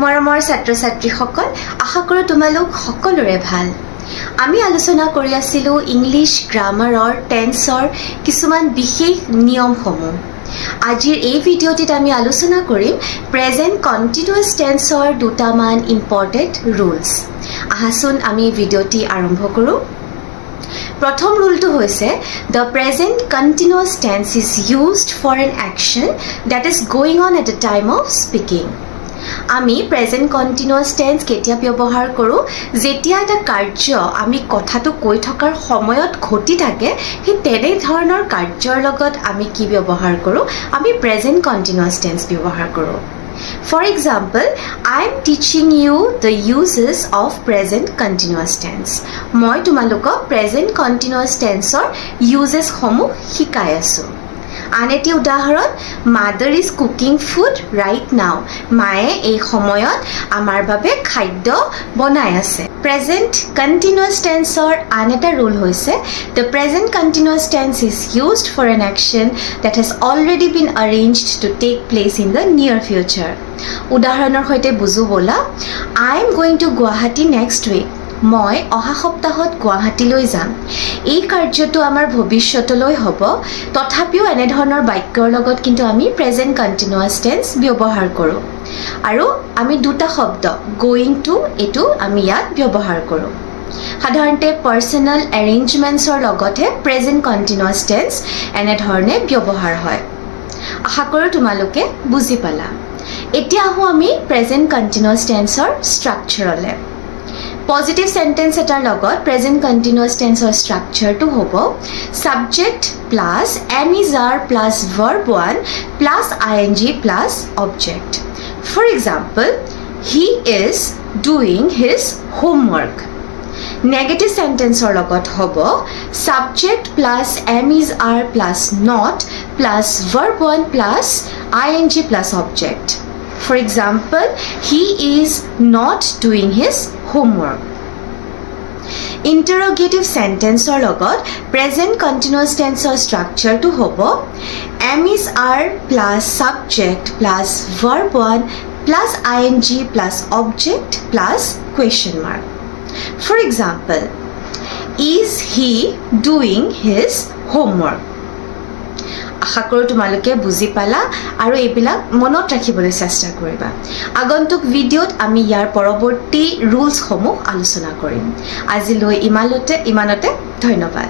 মৰমৰ ছাত্ৰ-ছাত্ৰীসকল, আশা কৰোঁ তোমালোক সকলোৰে ভাল। আমি আলোচনা কৰি আছিলোঁ ইংলিছ গ্ৰামাৰৰ টেন্সৰ কিছুমান বিশেষ নিয়মসমূহ। আজিৰ এই ভিডিঅ'টিত আমি আলোচনা কৰিম প্ৰেজেণ্ট কণ্টিনিউৱাছ টেন্সৰ দুটামান ইম্পৰ্টেণ্ট ৰুলছ। আহাচোন আমি ভিডিঅ'টি আৰম্ভ কৰোঁ। প্ৰথম ৰুলটো হৈছে the present continuous tense is used for an action that is going on at the time of speaking. আমি প্ৰেজেণ্ট কণ্টিনিউৱাছ টেন্স কেতিয়া ব্যৱহাৰ কৰোঁ? যেতিয়া এটা কাৰ্য আমি কথাটো কৈ থকাৰ সময়ত ঘটি থাকে, সেই তেনেধৰণৰ কাৰ্যৰ লগত আমি কি ব্যৱহাৰ কৰোঁ? আমি প্ৰেজেণ্ট কণ্টিনিউৱাছ টেন্স ব্যৱহাৰ কৰোঁ। For example, I am teaching you the uses of present continuous tense. মই তোমালোকক present continuous tenseৰ uses সমূহ শিকাই আছোঁ। আন এটি উদাহৰণ, mother is cooking food right now. মায়ে এই সময়ত আমাৰ বাবে খাদ্য বনাই আছে। Present continuous tenseৰ আন এটা ৰুল হৈছে the present continuous tense is used for an action that has already been arranged to take place in the near future. উদাহৰণৰ সৈতে বুজো ব'লা। I am going to Guwahati next week. মই অহা সপ্তাহত গুৱাহাটীলৈ যাম। এই কাৰ্যটো আমাৰ ভৱিষ্যতলৈ হ'ব, তথাপিও এনেধৰণৰ বাক্যৰ লগত কিন্তু আমি প্ৰেজেণ্ট কণ্টিনিউৱাছ টেন্স ব্যৱহাৰ কৰোঁ। আৰু আমি দুটা শব্দ গোয়িং টু এইটো আমি ইয়াত ব্যৱহাৰ কৰোঁ। সাধাৰণতে পাৰ্চনেল এৰেঞ্জমেণ্টছৰ লগতহে প্ৰেজেণ্ট কণ্টিনিউৱাছ টেন্স এনেধৰণে ব্যৱহাৰ হয়। আশা কৰোঁ তোমালোকে বুজি পালা। এতিয়া আহোঁ আমি প্ৰেজেণ্ট কণ্টিনিউৱাছ টেন্সৰ ষ্ট্ৰাকচাৰলৈ। পজিটিভ চেণ্টেন্স এটাৰ লগত প্ৰেজেণ্ট কণ্টিনিউৱাছ টেন্সৰ ষ্ট্ৰাকচাৰটো হ'ব subject plus am is are plus verb one plus ING plus object. For example, he is doing his homework. Negative চেণ্টেন্সৰ লগত হ'ব subject plus am is are plus not plus verb one plus ING plus object. For example, he is not doing his homework. Interrogative sentence or logot present continuous tense or structure to hobo am is are plus subject plus verb 1 plus ING plus object plus question mark. For example, is he doing his homework? আশা কৰোঁ তোমালোকে বুজি পালা আৰু এইবিলাক মনত ৰাখিবলৈ চেষ্টা কৰিবা। আগন্তুক ভিডিঅ'ত আমি ইয়াৰ পৰৱৰ্তী ৰুলছসমূহ আলোচনা কৰিম। আজিলৈ ইমানতে ধন্যবাদ।